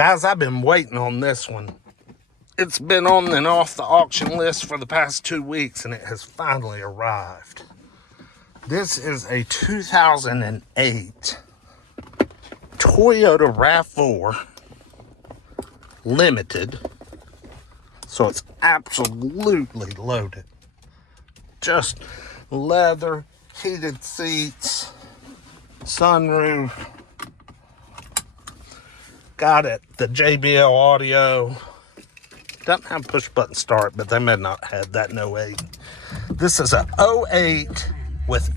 Guys, I've been waiting on this one. It's been on and off the auction list for the past 2 weeks, and it has finally arrived. This is a 2008 Toyota RAV4 Limited. So it's absolutely loaded. Just leather, heated seats, sunroof. Got it, the JBL audio. Doesn't have push button start, but they may not have that in 08. This is a 08 with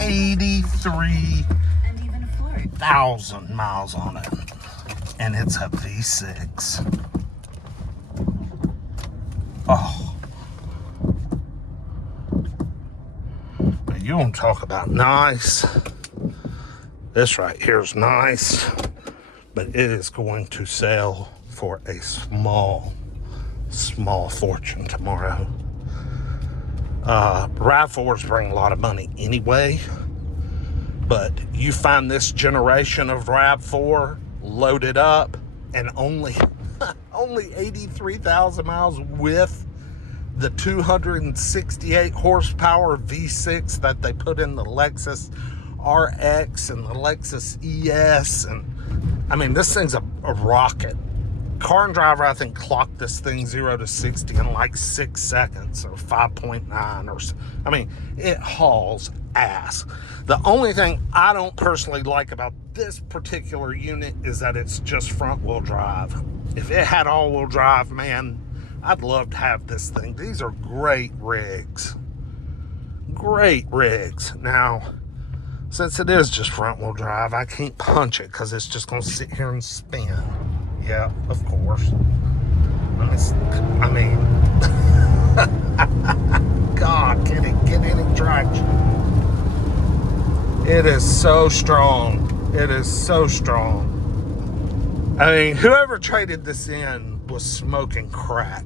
83,000 miles on it. And it's a V6. Oh. Now you want to talk about nice. This right here is nice, but it is going to sell for a small fortune tomorrow. RAV4s bring a lot of money anyway, but you find this generation of RAV4 loaded up and only 83,000 miles with the 268 horsepower V6 that they put in the Lexus RX and the Lexus ES. And I mean, this thing's a rocket. Car and Driver, I think, clocked this thing 0 to 60 in like 6 seconds, or 5.9, or I mean, it hauls ass. The only thing I don't personally like about this particular unit is that it's just front wheel drive. If it had all wheel drive, man, I'd love to have this thing. These are great rigs. Great rigs. Now, since it is just front wheel drive, I can't punch it because it's just going to sit here and spin. Yeah, of course. I mean, God, get any traction. It is so strong. It is so strong. I mean, whoever traded this in was smoking crack.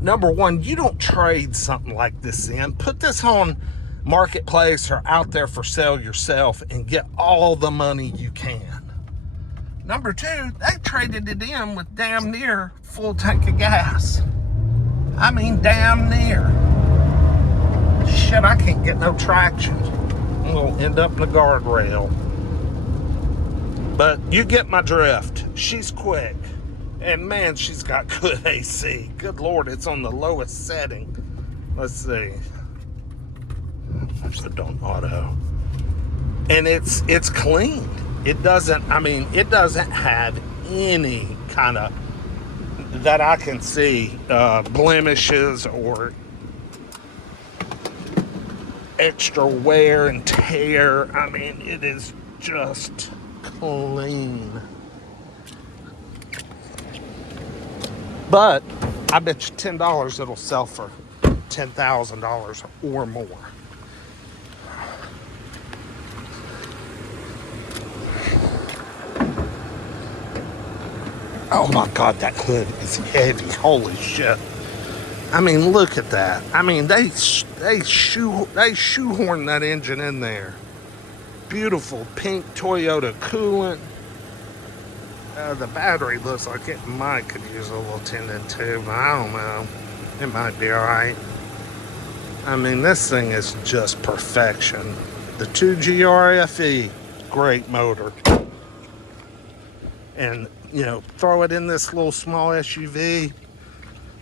Number one, you don't trade something like this in. Put this on Marketplace or out there for sale yourself and get all the money you can. Number two, they traded it in with damn near full tank of gas. I mean, damn near. Shit, I can't get no traction. I'm gonna end up in the guardrail. But you get my drift. She's quick. And man, she's got good AC. Good Lord, it's on the lowest setting. Let's see. I've put on auto. And it's clean. It doesn't have any kind of, that I can see, blemishes or extra wear and tear. I mean, it is just clean. But I bet you $10 it'll sell for $10,000 or more. Oh my God, that hood is heavy. Holy shit. I mean, look at that. I mean, they shoehorn that engine in there. Beautiful pink Toyota coolant. The battery looks like it could use a little tending too, but I don't know. It might be all right. I mean, this thing is just perfection. The 2G RFE, great motor. And, you know, throw it in this little small SUV,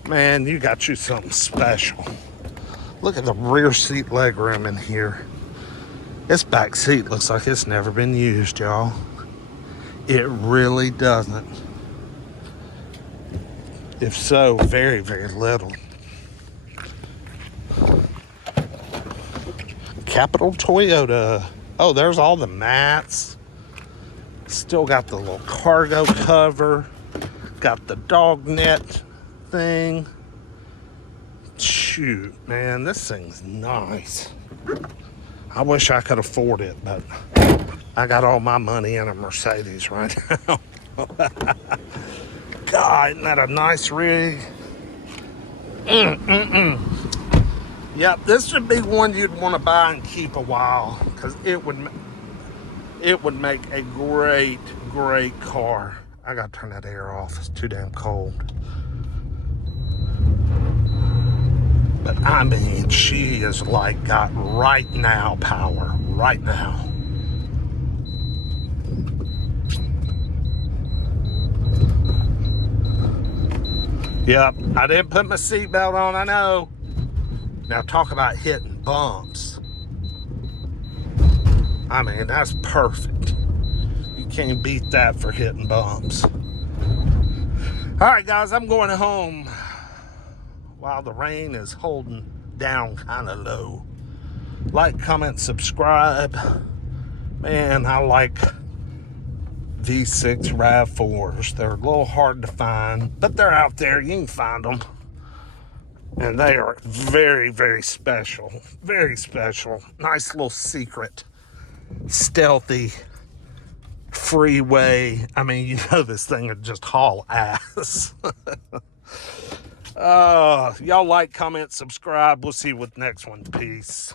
man, you got you something special. Look at the rear seat legroom in here. This back seat looks like it's never been used, y'all. It really doesn't. If so, very, very little. Capital Toyota. Oh, there's all the mats. Still got the little cargo cover. Got the dog net thing. Shoot, man, this thing's nice. I wish I could afford it, but I got all my money in a Mercedes right now. God, isn't that a nice rig? Yep, this would be one you'd want to buy and keep a while, because it would make a great car. I gotta turn that air off. It's too damn cold. But I mean, she is like got right now power. Right now. Yep, I didn't put my seatbelt on, I know. Now talk about hitting bumps. I mean, that's perfect. You can't beat that for hitting bumps. All right, guys, I'm going home while the rain is holding down kind of low. Like, comment, subscribe. Man, I like V6 RAV4s. They're a little hard to find, but they're out there. You can find them. And they are very, very special. Very special. Nice little secret, stealthy freeway. I mean, you know this thing would just haul ass. Y'all like, comment, subscribe. We'll see you with the next one. Peace.